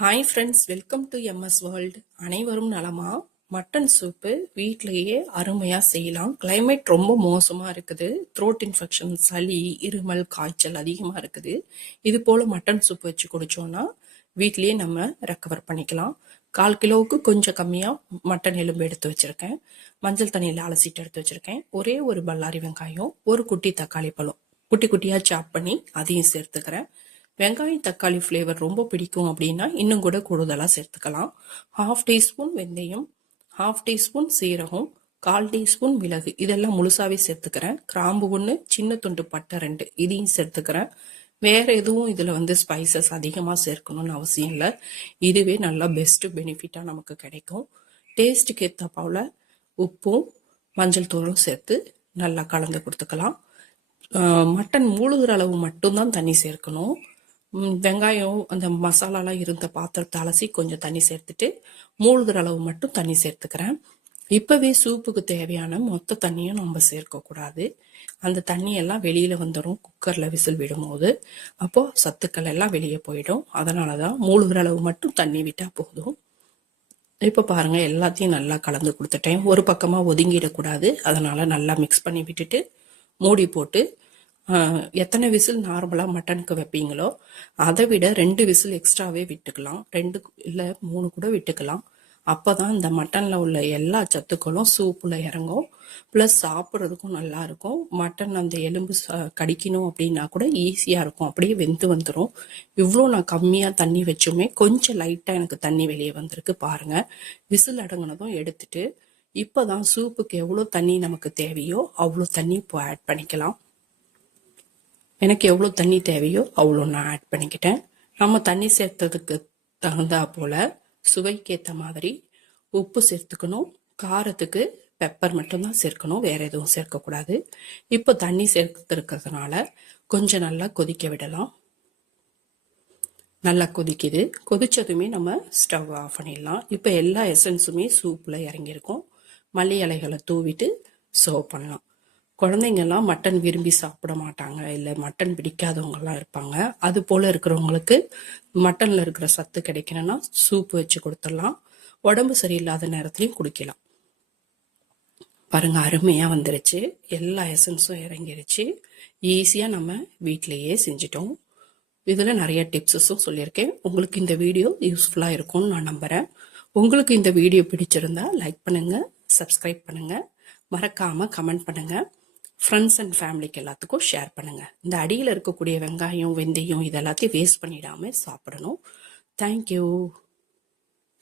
Hi friends, welcome to MS world. அனைவரும் நலமா? Mutton soup வீட்டிலேயே அருமையாக செய்யலாம். கிளைமேட் ரொம்ப மோசமாக இருக்குது. த்ரோட் இன்ஃபெக்ஷன், சளி, இருமல், காய்ச்சல் அதிகமாக இருக்குது. இது போல் மட்டன் சூப் வச்சு குடித்தோன்னா வீட்லேயே நம்ம ரெக்கவர் பண்ணிக்கலாம். 1/4 கிலோவுக்கு கொஞ்சம் கம்மியாக மட்டன் எலும்பு எடுத்து வச்சுருக்கேன். மஞ்சள் தண்ணியில் அலசிட்டு எடுத்து வச்சுருக்கேன். ஒரே ஒரு பல்லாரி வெங்காயம், ஒரு குட்டி தக்காளி பழம் குட்டி குட்டியாக சாப் பண்ணி அதையும் சேர்த்துக்கிறேன். வெங்காயம் தக்காளி ஃப்ளேவர் ரொம்ப பிடிக்கும் அப்படின்னா இன்னும் கூட கூடுதலாக சேர்த்துக்கலாம். 1/2 டீஸ்பூன் வெந்தயம், 1/2 டீஸ்பூன் சீரகம், 1/4 டீஸ்பூன் மிளகு இதெல்லாம் முழுசாவே சேர்த்துக்கிறேன். கிராம்பு 1, சின்ன துண்டு பட்டை 2 இதையும் சேர்த்துக்கிறேன். வேற எதுவும் இதில் ஸ்பைசஸ் அதிகமாக சேர்க்கணும்னு அவசியம் இல்லை. இதுவே நல்லா பெஸ்ட் பெனிஃபிட்டாக நமக்கு கிடைக்கும். டேஸ்ட்டுக்கு ஏற்றப்பாவில் உப்பும் மஞ்சள் தூளும் சேர்த்து நல்லா கலந்து கொடுத்துக்கலாம். மட்டன் மூழ்கிற அளவு மட்டும்தான் தண்ணி சேர்க்கணும். வெங்காயம் அந்த மசாலாலாம் இருந்த பாத்திரத்தை அலசி கொஞ்சம் தண்ணி சேர்த்துட்டு மூழ்கிற அளவு மட்டும் தண்ணி சேர்த்துக்கிறேன். இப்பவே சூப்புக்கு தேவையான மொத்த தண்ணியும் நம்ம சேர்க்கக்கூடாது. அந்த தண்ணியெல்லாம் வெளியில வந்துடும் குக்கர்ல விசில் விடும்போது. அப்போ சத்துக்கள் எல்லாம் வெளியே போயிடும். அதனாலதான் மூழ்கிற அளவு மட்டும் தண்ணி விட்டா போதும். இப்ப பாருங்க, எல்லாத்தையும் நல்லா கலந்து கொடுத்துட்டேன். ஒரு பக்கமா ஒதுங்கிடக்கூடாது. அதனால நல்லா மிக்ஸ் பண்ணி விட்டுட்டு மூடி போட்டு எத்தனை விசில் நார்மலாக மட்டனுக்கு வைப்பீங்களோ அதை விட 2 விசில் எக்ஸ்ட்ராவே விட்டுக்கலாம். 2 இல்லை 3 கூட விட்டுக்கலாம். அப்போ தான் இந்த மட்டனில் உள்ள எல்லா சத்துக்களும் சூப்பில் இறங்கும். ப்ளஸ் சாப்பிட்றதுக்கும் நல்லா இருக்கும். மட்டன் அந்த எலும்பு கடிக்கணும் அப்படின்னா கூட ஈஸியாக இருக்கும். அப்படியே வெந்து வந்துடும். இவ்வளோ நான் கம்மியாக தண்ணி வச்சுமே கொஞ்சம் லைட்டாக எனக்கு தண்ணி வெளியே வந்திருக்கு பாருங்கள். விசில் அடங்கினதும் எடுத்துட்டு இப்போ தான் சூப்புக்கு எவ்வளோ தண்ணி நமக்கு தேவையோ அவ்வளோ தண்ணி இப்போ ஆட் பண்ணிக்கலாம். எனக்கு எவ்வளோ தண்ணி தேவையோ அவ்வளோ நான் ஆட் பண்ணிக்கிட்டேன். நம்ம தண்ணி சேர்த்ததுக்கு தகுந்தா போல் சுவைக்கேற்ற மாதிரி உப்பு சேர்த்துக்கணும். காரத்துக்கு பெப்பர் மட்டும்தான் சேர்க்கணும், வேற எதுவும் சேர்க்கக்கூடாது. இப்போ தண்ணி சேர்த்துருக்கிறதுனால கொஞ்சம் நல்லா கொதிக்க விடலாம். நல்லா கொதிக்குது. கொதிச்சதுமே நம்ம ஸ்டவ் ஆஃப் பண்ணிடலாம். இப்போ எல்லா எசன்ஸுமே சூப்பில் இறங்கியிருக்கும். மல்லி இலைகளை தூவிட்டு சர்வ் பண்ணலாம். குழந்தைங்கெல்லாம் மட்டன் விரும்பி சாப்பிட மாட்டாங்க, இல்லை மட்டன் பிடிக்காதவங்கலாம் இருப்பாங்க. அது போல் இருக்கிறவங்களுக்கு மட்டனில் இருக்கிற சத்து கிடைக்கணும்னா சூப் வச்சு கொடுத்துடலாம். உடம்பு சரியில்லாத நேரத்துலையும் குடிக்கலாம். பாருங்க, அருமையாக வந்துருச்சு. எல்லா எசன்ஸும் இறங்கிருச்சு. ஈஸியாக நம்ம வீட்டிலையே செஞ்சிட்டோம். இதில் நிறைய டிப்ஸஸும் சொல்லியிருக்கேன். உங்களுக்கு இந்த வீடியோ யூஸ்ஃபுல்லாக இருக்கும்னு நான் நம்புகிறேன். உங்களுக்கு இந்த வீடியோ பிடிச்சிருந்தா லைக் பண்ணுங்கள், சப்ஸ்கிரைப் பண்ணுங்கள், மறக்காமல் கமெண்ட் பண்ணுங்கள். ஃப்ரெண்ட்ஸ் அண்ட் ஃபேமிலிக்கு எல்லாத்துக்கும் ஷேர் பண்ணுங்கள். இந்த அடியில் இருக்கக்கூடிய வெங்காயம், வெந்தயம் இதெல்லாத்தையும் வேஸ்ட் பண்ணிடாமல் சாப்பிடணும். தேங்க்யூ.